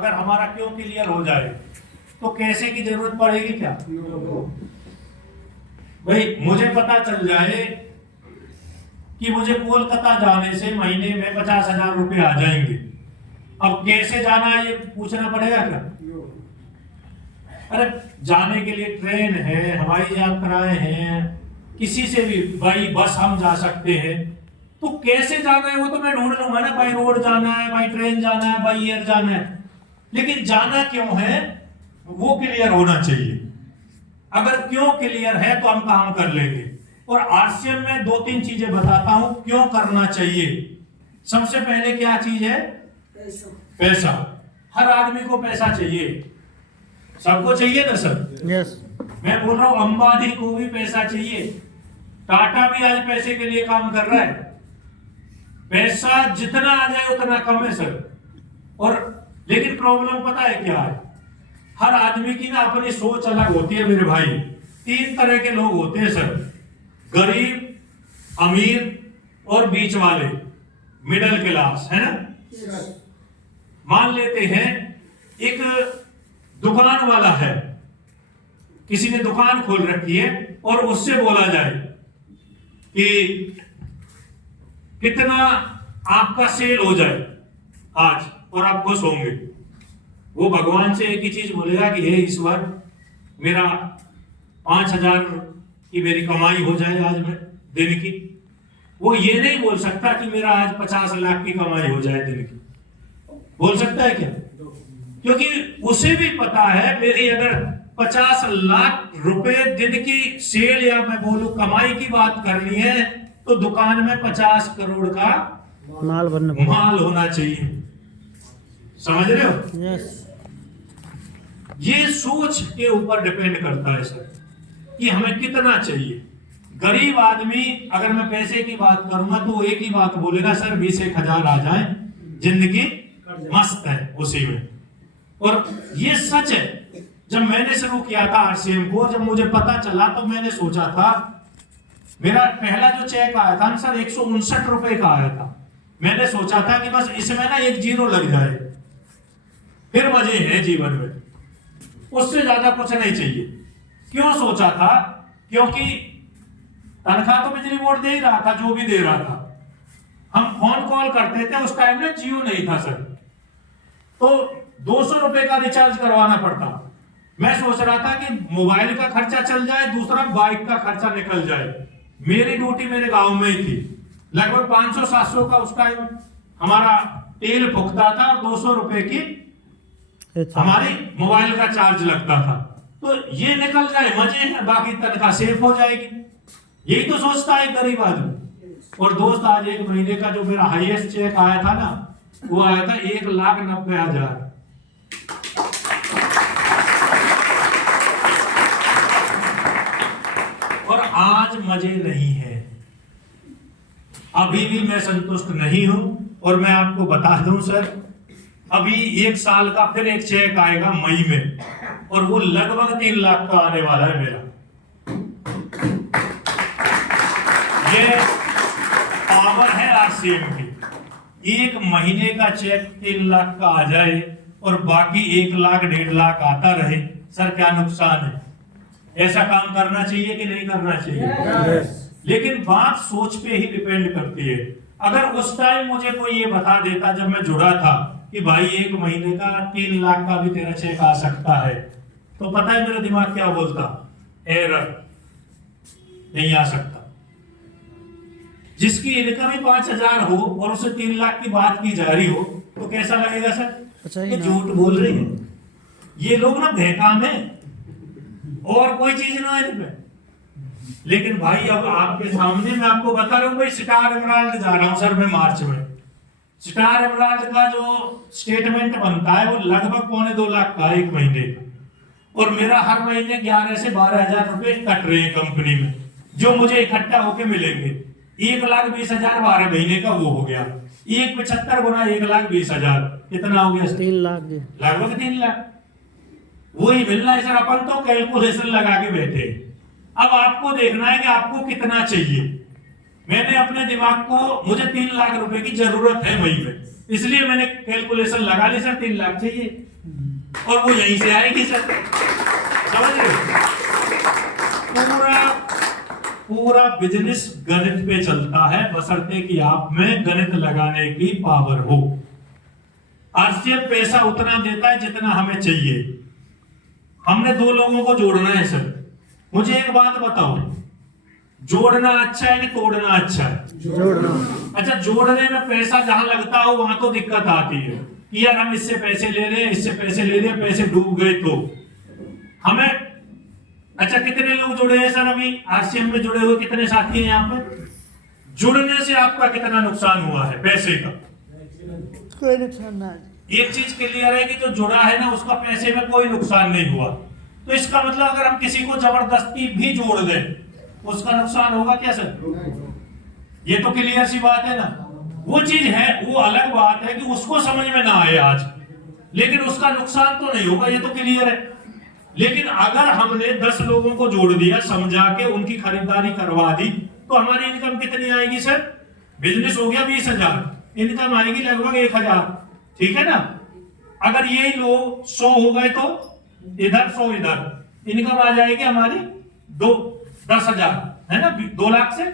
अगर हमारा क्यों क्लियर हो जाए तो कैसे की जरूरत पड़ेगी क्या? भाई मुझे पता चल जाए कि मुझे कोलकाता जाने से महीने में 50,000 रुपए आ जाएंगे, अब कैसे जाना है ये पूछना पड़ेगा क्या? अरे जाने के लिए ट्रेन है, हवाई यात्राएं हैं, किसी से भी भाई बस हम जा सकते हैं, तो कैसे जाना है वो तो मैं ढूंढ लूंगा ना, बाई रोड जाना है, बाई ट्रेन जाना है, बाई एयर जाना है, लेकिन जाना क्यों है वो क्लियर होना चाहिए। अगर क्यों क्लियर है तो हम काम कर लेंगे। और आरसीएम में 2-3 चीजें बताता हूं क्यों करना चाहिए। सबसे पहले क्या चीज है? पैसा। हर आदमी को पैसा चाहिए, सबको चाहिए ना सर? यस। मैं बोल रहा हूं अंबानी को भी पैसा चाहिए, टाटा भी आज पैसे के लिए काम कर रहा है। पैसा जितना आ जाए उतना कम है सर। और लेकिन प्रॉब्लम पता है क्या है? हर आदमी की ना अपनी सोच अलग होती है मेरे भाई। 3 तरह के लोग होते हैं सर, गरीब, अमीर और बीच वाले, मिडिल क्लास, है ना? मान लेते हैं एक दुकान वाला है, किसी ने दुकान खोल रखी है और उससे बोला जाए कि कितना आपका सेल हो जाए आज और आप खुश होंगे। वो भगवान से एक ही चीज बोलेगा कि हे ईश्वर, मेरा 5,000 की मेरी कमाई हो जाए आज में दिन की। वो ये नहीं बोल सकता कि मेरा आज 50 लाख की कमाई हो जाए दिन की। बोल सकता है क्या? क्योंकि उसे भी पता है मेरी अगर 50 लाख रुपए दिन की सेल या मैं बोलूं कमाई की बात करनी है तो दुकान में 50 करोड़ का माल होना चाहिए। समझ रहे हो? यस। ये सोच के ऊपर डिपेंड करता है सर कि हमें कितना चाहिए। गरीब आदमी अगर मैं पैसे की बात करूंगा तो वो एक ही बात बोलेगा, सर 20,000 आ जाए, जिंदगी मस्त है उसी में। और ये सच है। जब मैंने शुरू किया था आरसीएम को, जब मुझे पता चला तो मैंने सोचा था, मेरा पहला जो चेक आया था सर 159 रुपए का आया था। मैंने सोचा था कि बस इसमें ना एक जीरो लग जाए, फिर मजे हैं जीवन में, उससे ज्यादा कुछ नहीं चाहिए। क्यों सोचा था? क्योंकि तनख्वाह तो बिजली बोर्ड दे ही रहा था, जो भी दे रहा था। हम फोन कॉल करते थे, उस टाइम में जियो नहीं था सर, तो 200 रुपए का रिचार्ज करवाना पड़ता। मैं सोच रहा था कि मोबाइल का खर्चा चल जाए, दूसरा बाइक का खर्चा निकल जाए। मेरी ड्यूटी मेरे गांव में ही थी, लगभग 500-700 का उस टाइम हमारा तेल फूकता था और 200 रुपए की हमारी मोबाइल का चार्ज लगता था। तो ये निकल जाए, मजे हैं, बाकी तनख्वाह सेफ हो जाएगी। यही तो सोचता है गरीब आदमी। और दोस्त आज एक महीने का जो मेरा हाईएस्ट चेक आया था ना, वो आया था 1,90,000। और आज मजे नहीं है। अभी भी मैं संतुष्ट नहीं हूं। और मैं आपको बता दूं सर, अभी 1 साल का फिर एक चेक आएगा मई में, और वो लगभग 3 लाख का आने वाला है मेरा। ये पावर है आरसीएम की। 1 महीने का चेक 3 लाख का आ जाए और बाकी 1 लाख 1.5 लाख आता रहे, सर क्या नुकसान है? ऐसा काम करना चाहिए कि नहीं करना चाहिए? yes. लेकिन बात सोच पे ही डिपेंड करती है। अगर उस टाइम मुझे कोई ये बता देता जब मैं जुड़ा था कि भाई 1 महीने का 3 लाख का भी तेरा चेक आ सकता है, तो पता है मेरा दिमाग क्या बोलता? एरर, नहीं आ सकता। जिसकी इनकम ही 5,000 हो और उसे 3 लाख की बात की जा रही हो तो कैसा लगेगा सर? ये झूठ बोल रही है, ये लोग ना बेकाम है और कोई चीज ना है इनमें। लेकिन भाई अब आपके सामने मैं आपको बता रहा हूं, भाई स्टार एमराल्ड जा रहा हूं सर मैं मार्च में। स्टार एमराल्ड का जो स्टेटमेंट बनता है वो लगभग 1.25 लाख का 1 महीने का, और मेरा हर महीने 11 से 12,000 रुपए कट रहे हैं कंपनी में, जो मुझे इकट्ठा होके मिलेंगे। 1,20,000 12 महीने का वो हो गया, 175 गुना 1,20,000 कितना हो गया? 3 लाख, लगभग 3 लाख। वही मिलना है सर। अपन तो कैलकुलेशन लगा के बैठे, अब आपको देखना है कि आपको कितना चाहिए। मैंने अपने दिमाग को, मुझे 3 लाख रुपए की जरूरत है मई में, इसलिए मैंने कैलकुलेशन लगा ली सर, 3 लाख चाहिए और वो यहीं से आएगी सर। समझ रहे हो? पूरा बिजनेस गणित पे चलता है, बशर्ते कि आप में गणित लगाने की पावर हो। आरसीएफ पैसा उतना देता है जितना हमें चाहिए। हमने 2 लोगों को जोड़ना है सर। मुझे एक बात बताओ, जोड़ना अच्छा है कि तोड़ना अच्छा है? जोड़ना। अच्छा, जोड़ने में पैसा जहां लगता हो वहां तो दिक्कत आती है कि यार हम इससे पैसे ले रहे हैं, इससे पैसे ले रहे हैं, पैसे डूब गए तो हमें। अच्छा, कितने लोग जुड़े हैं सर अभी आरसीएम में जुड़े हुए? कितने साथी हैं यहाँ पे? जुड़ने से आपका कितना नुकसान हुआ है पैसे का? कोई नुकसान ना। एक चीज क्लियर है कि जो जुड़ा है ना उसका पैसे में कोई नुकसान नहीं हुआ। तो इसका मतलब अगर हम किसी को जबरदस्ती भी जोड़ दें उसका नुकसान होगा क्या सर? ये तो क्लियर सी बात है ना। वो चीज है, वो अलग बात है कि उसको समझ में ना आए आज, लेकिन उसका नुकसान तो नहीं होगा, ये तो क्लियर है। लेकिन अगर हमने 10 लोगों को जोड़ दिया, समझा के उनकी खरीदारी करवा दी, तो हमारी इनकम कितनी आएगी सर? बिजनेस हो गया 20,000, इनकम आएगी लगभग 1,000। ठीक है ना? अगर यही लोग 100 हो गए तो इधर 100 इधर, इनकम आ जाएगी हमारी 10,000, है ना? 2 लाख से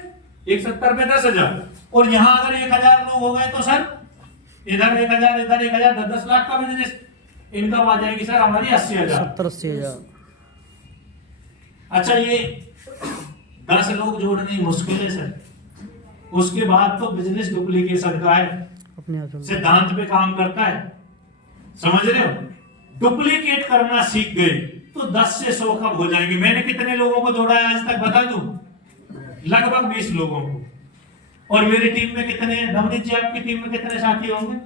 170 पे 10,000। और यहां अगर 1,000 लोग हो गए तो सर इधर 1,000 इधर 1,000, 10 लाख का बिजनेस। इनकम आ जाएगी सर हमारी 80,000, 70-80,000। अच्छा, ये 10 लोग जोड़ने मुश्किल है सर। उसके बाद तो बिजनेस डुप्लीकेशन का है, अपने आप सिद्धांत पे काम करता है। समझ रहे हो? डुप्लीकेट करना सीख गए तो 10 से 100 कब हो जाएंगे। मैंने कितने लोगों को जोड़ा है आज तक बता दूं? लगभग 20 लोगों को। और मेरी टीम में कितने? नवनीत जी आपकी टीम में कितने साथी होंगे?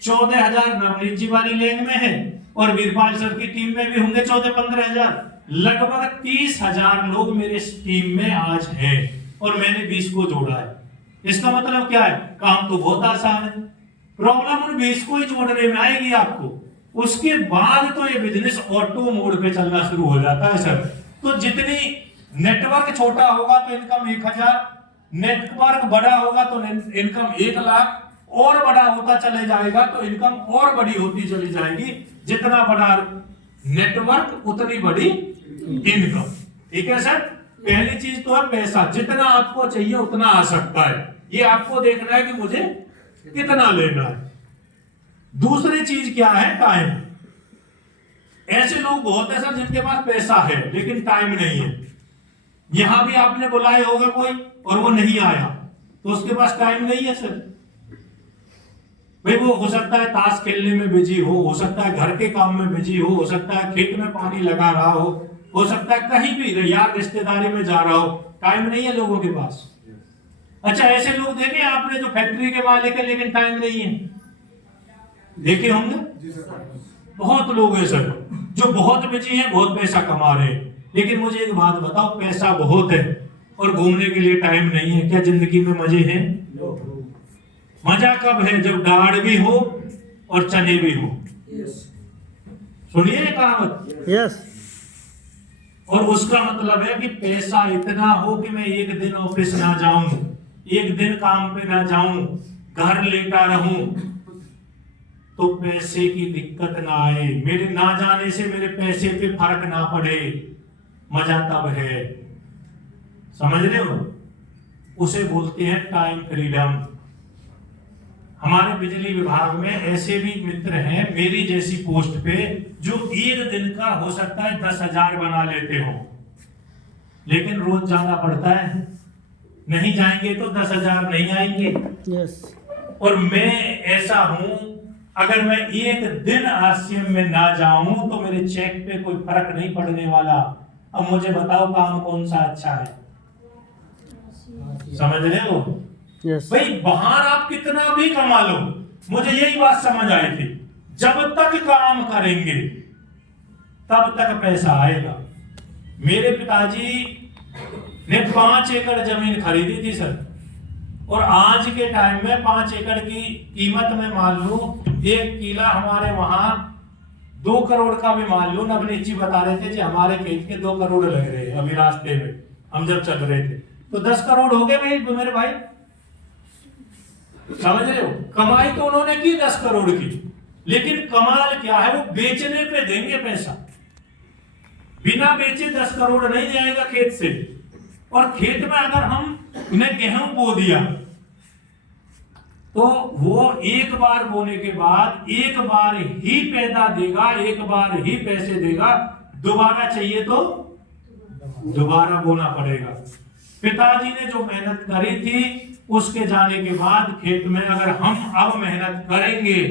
14,000 नवनीत जी वाली लेन में है, और वीरपाल सर की टीम में भी होंगे 14-15,000। लगभग 30,000 लोग मेरे टीम में आज हैं और मैंने 20 को जोड़ा है। इसका मतलब क्या है? काम तो बहुत आसान है, प्रॉब्लम उन 20 को ही जोड़ने में आएगी आपको। उसके बाद तो ये बिजनेस ऑटो मोड पे चलना शुरू हो जाता है सर। तो जितनी नेटवर्क छोटा होगा तो इनकम 1,000, नेटवर्क बड़ा होगा तो इनकम 1 लाख, और बड़ा होता चले जाएगा तो इनकम और बड़ी होती चली जाएगी। जितना बड़ा नेटवर्क उतनी बड़ी इनकम। ठीक है सर? पहली चीज तो है पैसा, जितना आपको चाहिए उतना आ सकता है, ये आपको देखना है कि मुझे कितना लेना है। दूसरी चीज क्या है? टाइम। ऐसे लोग बहुत है सर जिनके पास पैसा है लेकिन टाइम नहीं है। यहां भी आपने बुलाए होगा कोई और वो नहीं आया तो उसके पास टाइम नहीं है सर। भाई वो हो सकता है ताश खेलने में बिजी हो सकता है घर के काम में बिजी हो सकता है खेत में पानी लगा रहा हो सकता है कहीं भी यार रिश्तेदारी में जा रहा हो, टाइम नहीं है लोगों के पास। अच्छा, ऐसे लोग देखे आपने जो फैक्ट्री के मालिक है लेकिन टाइम नहीं है? देखे होंगे, बहुत लोग हैं सर जो बहुत बिजी हैं, बहुत पैसा कमा रहे हैं। लेकिन मुझे एक बात बताओ, पैसा बहुत है और घूमने के लिए टाइम नहीं है। क्या जिंदगी में मजे हैं? मजा कब है? जब दाढ़ भी हो और चने भी हो। सुनिए कहावत। यस। और उसका मतलब है कि पैसा इतना हो कि मैं एक दिन ऑफिस ना जाऊं, एक दिन काम पे ना जाऊं, घर लेटा रहूं, तो पैसे की दिक्कत ना आए, मेरे ना जाने से मेरे पैसे पे फर्क ना पड़े। मजा तब है, समझ रहे हो? उसे बोलते हैं टाइम फ्रीडम। हमारे बिजली विभाग में ऐसे भी मित्र हैं मेरी जैसी पोस्ट पे जो एक दिन का हो सकता है 10,000 बना लेते हो, लेकिन रोज जाना पड़ता है। नहीं जाएंगे तो 10,000 नहीं आएंगे। यस। और मैं ऐसा हूं, अगर मैं एक दिन आरसीएम में ना जाऊं तो मेरे चेक पे कोई फर्क नहीं पड़ने वाला। अब मुझे बताओ काम कौन सा अच्छा है? समझ रहे हो? यस। भाई बाहर आप कितना भी कमा लो, मुझे यही बात समझ आई थी, जब तक काम करेंगे तब तक पैसा आएगा। मेरे पिताजी ने 5 एकड़ जमीन खरीदी थी सर, और आज के टाइम में 5 एकड़ की कीमत में मान लो 1 किला हमारे वहां 2 करोड़ का भी मान लो। नवनीत जी बता रहे थे जी हमारे खेत के 2 करोड़ लग रहे हैं अभी रास्ते में, हम जब चल रहे थे तो 10 करोड़ हो गए मेरे भाई। समझ रहे हो? कमाई तो उन्होंने की 10 करोड़ की, लेकिन कमाल क्या है, वो बेचने पे देंगे पैसा। बिना बेचे 10 करोड़ नहीं जाएगा खेत से। और खेत में अगर हम उन्हें गेहूं बो दिया तो वो एक बार बोने के बाद एक बार ही पैदा देगा, एक बार ही पैसे देगा। दोबारा चाहिए तो दोबारा बोना पड़ेगा। पिताजी ने जो मेहनत करी थी उसके जाने के बाद खेत में अगर हम अब मेहनत करेंगे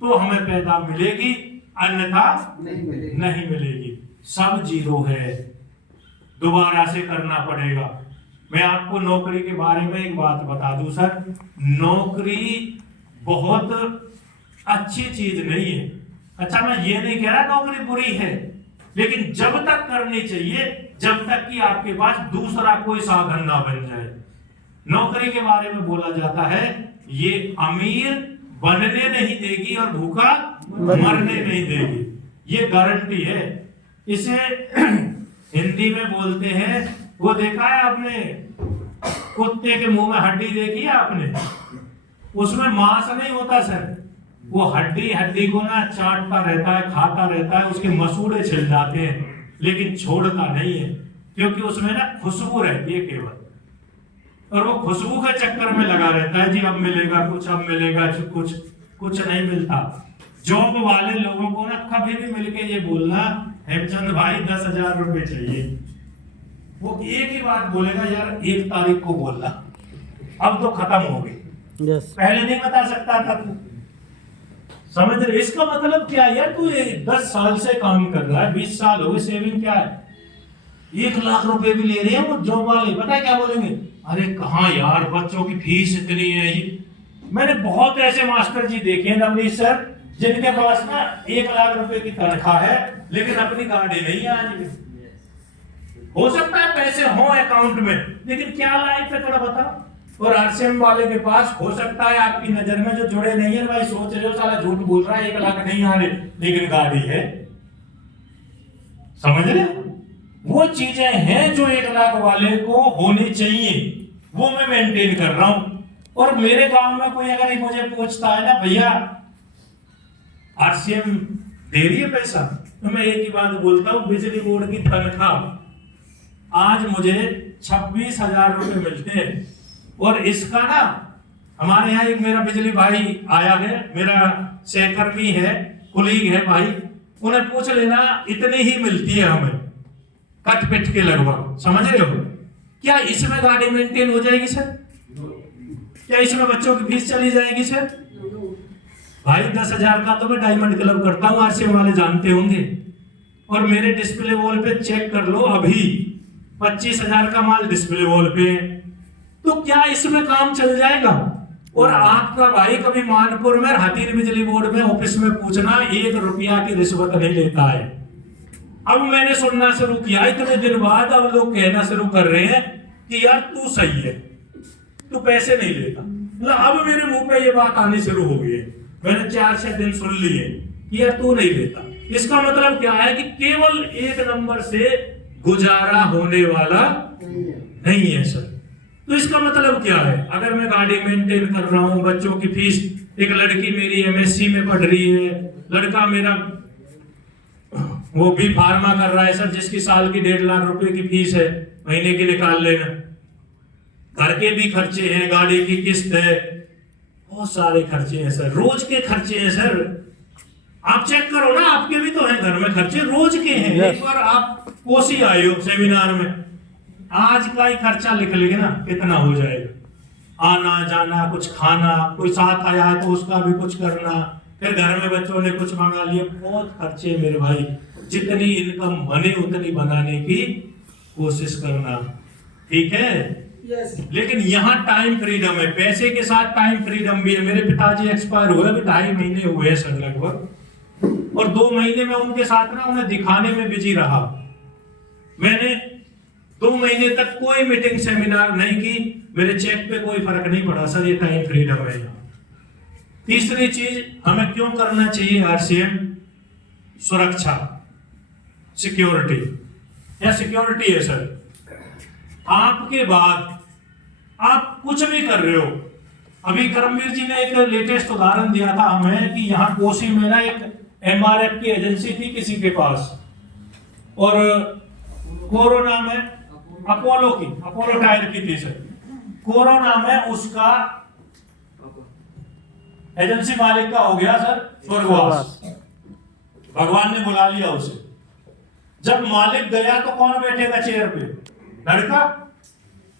तो हमें पैदा मिलेगी, अन्यथा नहीं मिलेगी। सब जीरो है, दोबारा से करना पड़ेगा। मैं आपको नौकरी के बारे में एक बात बता दूं सर, नौकरी बहुत अच्छी चीज नहीं है। अच्छा, मैं ये नहीं कह रहा नौकरी बुरी है, लेकिन जब तक करनी चाहिए जब तक कि आपके पास दूसरा कोई साधन ना बन जाए। नौकरी के बारे में बोला जाता है ये अमीर बनने नहीं देगी और भूखा मरने नहीं देगी, ये गारंटी है। इसे हिंदी में बोलते हैं, वो देखा है आपने, कुत्ते के मुंह में हड्डी देखी है आपने? उसमें मांस नहीं होता सर, वो हड्डी को ना चाटता रहता है, खाता रहता है, उसके मसूड़े छिल जाते हैं, लेकिन छोड़ता नहीं है, क्योंकि उसमें ना खुशबू रहती है केवल। और वो खुशबू के चक्कर में लगा रहता है, जी अब मिलेगा कुछ, अब मिलेगा कुछ, कुछ नहीं मिलता। जॉब वाले लोगों को ना कभी भी मिलके ये बोलना, हेमचंद भाई 10,000 रुपए चाहिए, वो एक ही बात बोलेगा, यार 1 तारीख को बोलना, अब तो खत्म हो गई, पहले नहीं बता सकता था तू। समझ रहे? इसका मतलब क्या है यार, तू 10 साल से काम कर रहा है, 20 साल हो गए, सेविंग क्या है? 1 लाख रुपए भी ले रहे हैं वो जॉब वाले, पता है क्या बोलेंगे? अरे कहाँ यार, बच्चों की फीस इतनी है। मैंने बहुत ऐसे मास्टर जी देखे हैं नवनीत सर, जिनके पास ना 1 लाख रुपए की तनख्वाह है, लेकिन अपनी गाड़ी नहीं है आज भी। हो सकता है पैसे हो अकाउंट में, लेकिन क्या लाइफ है थोड़ा बताओ। और आरसीएम वाले के पास हो सकता है आपकी नजर में जो जुड़े नहीं है, भाई सोच रहे हो साला झूठ बोल रहा है, 1 लाख नहीं आ रहे, लेकिन गाड़ी है। समझ रहे? वो चीजें हैं जो 1 लाख वाले को होनी चाहिए, वो मैं मेंटेन कर रहा हूं। और मेरे गांव में कोई अगर मुझे पूछता है ना, भैया आरसीएम दे रही है पैसा, तो मैं एक ही बात बोलता हूं, बिजली बोर्ड की तनख्वाह आज मुझे 26,000 रुपए मिलते हैं। और इसका ना हमारे यहाँ एक मेरा बिजली भाई आया है, मेरा सहकर्मी है, कुलीग है भाई, उन्हें पूछ लेना, इतनी ही मिलती है हमें कट पिट के लगभग। समझ रहे हो? क्या इसमें गाड़ी मेंटेन हो जाएगी सर? क्या इसमें बच्चों की फीस चली जाएगी सर? भाई 10,000 का तो मैं डायमंड क्लब करता हूँ, आरसीएम वाले जानते होंगे। और मेरे डिस्प्ले वॉल पे चेक कर लो, अभी 25,000 का माल डिस्प्ले वॉल पे है, तो क्या इसमें काम चल जाएगा? और आपका भाई कभी मानपुर में हाथीर बिजली बोर्ड में ऑफिस में पूछना, 1 रुपया की रिश्वत नहीं लेता है। अब मैंने सुनना शुरू किया इतने दिन बाद, अब लोग कहना शुरू कर रहे हैं कि यार तू सही है, तू पैसे नहीं लेता। मतलब अब मेरे मुंह पे ये बात आनी शुरू हो गई है, मैंने 4-6 दिन सुन लिए कि यार तू नहीं लेता। इसका मतलब क्या है कि केवल 1 नंबर से गुजारा होने वाला नहीं है सर। तो इसका मतलब क्या है, अगर मैं गाड़ी मेंटेन कर रहा हूं, बच्चों की फीस, एक लड़की मेरी एमएससी में पढ़ रही है, लड़का मेरा वो भी फार्मा कर रहा है सर, जिसकी साल की 1.5 लाख रुपए की फीस है, महीने की निकाल लेना। घर के भी खर्चे हैं, गाड़ी की किस्त है, बहुत सारे खर्चे हैं सर, रोज के खर्चे हैं सर। आप चेक करो ना, आपके भी तो हैं घर में खर्चे, रोज के हैं। एक बार आप कोसी आए हो सेमिनार में, आज का ही खर्चा लिख लेंगे ना, कितना हो जाएगा, आना जाना, कुछ खाना, कोई साथ आया है तो उसका भी कुछ करना, फिर घर में बच्चों ने कुछ मंगा लिया, बहुत खर्चे मेरे भाई। जितनी इनकम बने उतनी बनाने की कोशिश करना, ठीक है? लेकिन यहाँ टाइम फ्रीडम है, पैसे के साथ टाइम फ्रीडम भी है। मेरे पिताजी एक्सपायर हुए, अभी 2.5 महीने हुए हैं सर लगभग, और 2 महीने में उनके साथ ना उन्हें दिखाने में बिजी रहा। मैंने 2 महीने तक कोई मीटिंग सेमिनार नहीं की, मेरे चेक पे कोई फर्क नहीं पड़ा सर, ये टाइम फ्रीडम है। तीसरी चीज हमें क्यों करना चाहिए आरसीएम, सुरक्षा, सिक्योरिटी। या सिक्योरिटी है सर, आपके बाद आप कुछ भी कर रहे हो, अभी करमवीर जी ने एक लेटेस्ट उदाहरण दिया था हमें कि यहाँ कोसी में ना एक MRF की एजेंसी थी किसी के पास, और कोरोना में अपोलो टायर की थी सर। कोरोना में उसका एजेंसी मालिक का हो गया सर स्वर्गवास, भगवान ने बुला लिया उसे। जब मालिक गया तो कौन बैठेगा चेयर पे?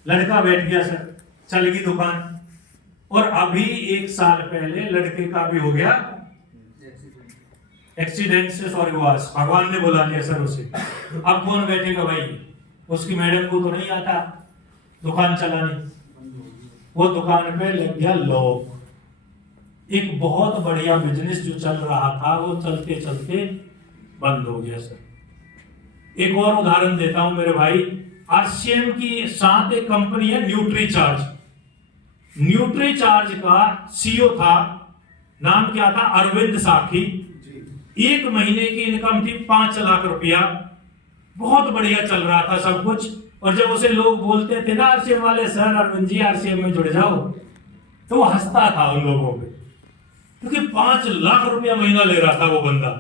लड़का बैठ गया सर, चल गई दुकान। और अभी 1 साल पहले लड़के का भी हो गया एक्सीडेंट से स्वर्गवास, भगवान ने बुला लिया सर उसे। अब कौन बैठेगा भाई? उसकी मैडम को तो नहीं आता दुकान चलानी, वो दुकान पे लग गया लॉक। एक बहुत बढ़िया बिजनेस जो चल रहा था वो चलते चलते बंद हो गया सर। एक और उदाहरण देता हूं मेरे भाई, RCM की साथ एक कंपनी है न्यूट्री चार्ज का CEO था, नाम क्या था? अरविंद साखी। 1 महीने की इनकम थी 5 लाख रुपया, बहुत बढ़िया चल रहा था सब कुछ। और जब उसे लोग बोलते थे ना RCM वाले, सर अरविंद जी RCM में जुड़ जाओ, तो वो हंसता था उन लोगों पे, क्योंकि 5 लाख रुपया महीना ले रहा था वो बंदा,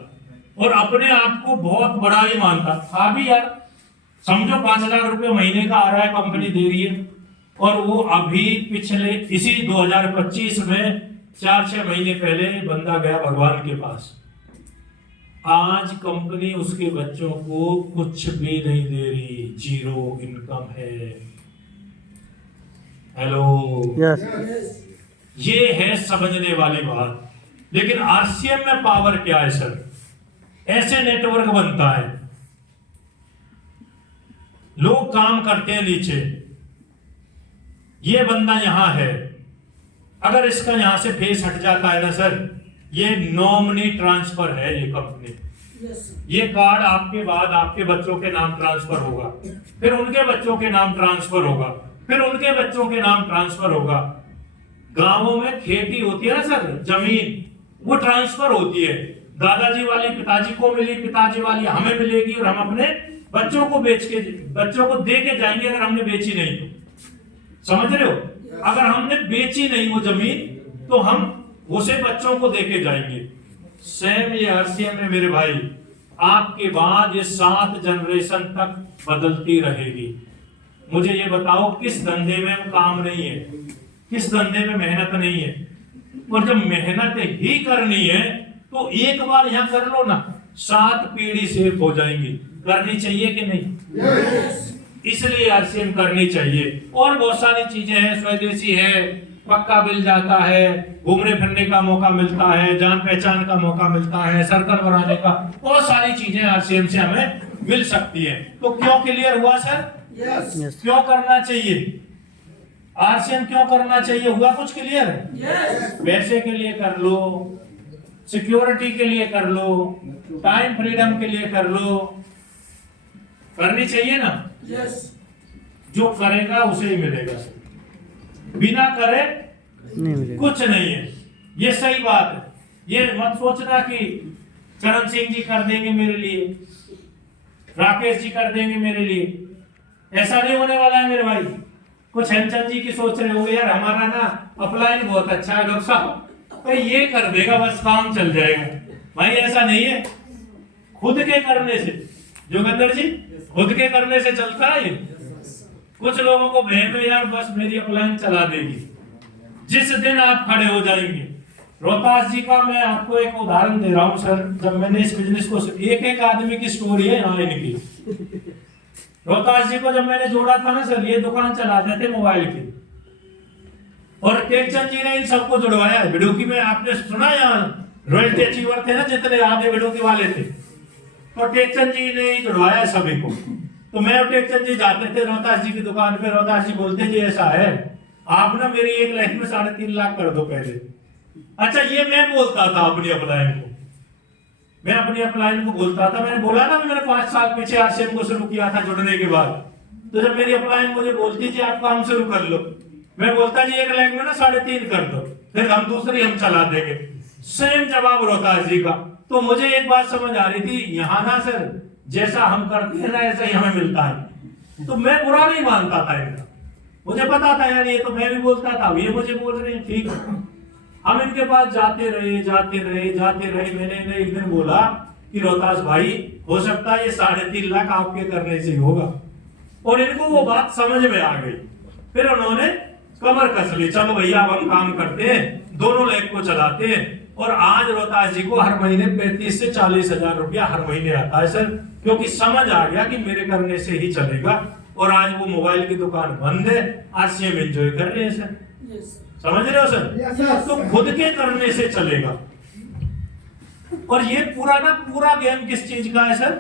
और अपने आप को बहुत बड़ा ही मानता था भी यार। समझो 5 लाख रुपया महीने का आ रहा है, कंपनी दे रही है। और वो अभी पिछले इसी 2025 में 4-6 महीने पहले बंदा गया भगवान के पास। आज कंपनी उसके बच्चों को कुछ भी नहीं दे रही, 0 इनकम है। हेलो, ये है समझने वाली बात। लेकिन RCM में पावर क्या है सर? ऐसे नेटवर्क बनता है, लोग काम करते हैं नीचे, ये बंदा यहां है, अगर इसका यहां से फेस हट जाता है ना सर, ये नॉमिनी ट्रांसफर है ये कंपनी। ये कार्ड आपके बाद आपके बच्चों के नाम ट्रांसफर होगा, फिर उनके बच्चों के नाम ट्रांसफर होगा, फिर उनके बच्चों के नाम ट्रांसफर होगा। गांवों में खेती होती है ना सर, जमीन वो ट्रांसफर होती है, दादाजी वाली पिताजी को मिली, पिताजी वाली हमें मिलेगी, और हम अपने बच्चों को बच्चों को दे के जाएंगे अगर हमने बेची नहीं तो। समझ रहे हो? अगर हमने बेची नहीं वो जमीन तो हम उसे बच्चों को देके जाएंगे। सेम ये RCM में मेरे भाई, आपके बाद ये 7 जनरेशन तक बदलती रहेगी। मुझे ये बताओ, किस धंधे में काम नहीं है, किस धंधे में मेहनत नहीं है? और जब मेहनत ही करनी है तो एक बार यहां कर लो ना, 7 पीढ़ी सेफ हो जाएंगी। करनी चाहिए कि नहीं? इसलिए RCM करनी चाहिए। और बहुत सारी चीजें हैं, स्वदेशी है, पक्का मिल जाता है, घूमने फिरने का मौका मिलता है, जान पहचान का मौका मिलता है, सर्कल बनाने का, बहुत सारी चीजें RCM से हमें मिल सकती है। तो क्यों क्लियर हुआ सर? क्यों करना चाहिए RCM? क्यों करना चाहिए? हुआ कुछ क्लियर? पैसे के लिए कर लो, सिक्योरिटी के लिए कर लो, टाइम फ्रीडम के लिए कर लो, करनी चाहिए ना? जो करेगा उसे ही मिलेगा, बिना करे नहीं कुछ नहीं है। ये सही बात है। ये मत सोचना कि चरण सिंह जी कर देंगे मेरे लिए, राकेश जी कर देंगे मेरे लिए, ऐसा नहीं होने वाला है मेरे भाई। कुछ हेमचंद जी की सोच रहे होंगे, यार हमारा ना अपलाइन बहुत अच्छा है डॉक्टर साहब, तो ये कर देगा बस काम चल जाएगा। भाई ऐसा नहीं है, खुद के करने से, जोगिंदर जी, खुद के करने से चलता है। कुछ लोगों को बहन में यार बस मेरी अपलाइन चला देगी, जिस दिन आप खड़े हो जाएंगे। रोहतास जी का मैं आपको एक उदाहरण दे रहा हूं सर, जब मैंने इस बिजनेस को, एक आदमी की स्टोरी है यहाँ इनकी। रोहतास जी को जब मैंने जोड़ा था ना सर, ये दुकान चलाते थे मोबाइल की, और टेकचंद जी ने इन सबको जुड़वाया। बिडोकी में आपने सुना, यहाँ रॉयल्टी अचीवर थे ना जितने आधे बिडोकी वाले थे, तो टेकचंद जी ने ही जुड़वाया सभी को। तो मैं और टेकचंद जी जाते थे रोहतास जी की दुकान पे, रोहतास जी बोलते जी ऐसा है, आप ना मेरी 1 लाख में 3.5 लाख कर दो पहले। अच्छा, ये मैं बोलता था अपनी अपलाइन को, मैं अपनी अपलाइन को बोलता था। मैंने बोला ना, मैंने 5 साल पीछे RCM को शुरू किया था जुड़ने के बाद। तो जब मेरी अपलाइन मुझे बोलती थी आप काम शुरू कर लो, मैं बोलता जी 1 लाख में ना 3.5 कर दो, फिर हम दूसरी हम चला देंगे। सेम जवाब रोहतास जी का। तो मुझे एक बात समझ आ रही थी, यहाँ ना सर जैसा हम करते हैं ना ऐसा ही हमें मिलता है। तो मैं बुरा नहीं मानता था इनका, मुझे पता था यार, ये तो मैं भी बोलता था, अब ये मुझे बोल रहे हैं, ठीक है। हम इनके पास जाते रहे। मैंने इन्हें एक दिन बोला कि रोहतास भाई, हो सकता है ये 3.5 लाख आपके करने से ही होगा, और इनको वो बात समझ में आ गई। फिर उन्होंने कमर कस ली, चलो भैया अब हम काम करते हैं, दोनों लेग को चलाते हैं। और आज रोहतास जी को हर महीने 35 से 40 हजार रुपया हर महीने आता है सर, क्योंकि समझ आ गया कि मेरे करने से ही चलेगा। और आज वो मोबाइल की दुकान बंद है, आरसीएम एंजॉय कर रहे हैं सर। समझ रहे हो सर? तो खुद के करने से चलेगा। और ये पूरा गेम किस चीज का है सर?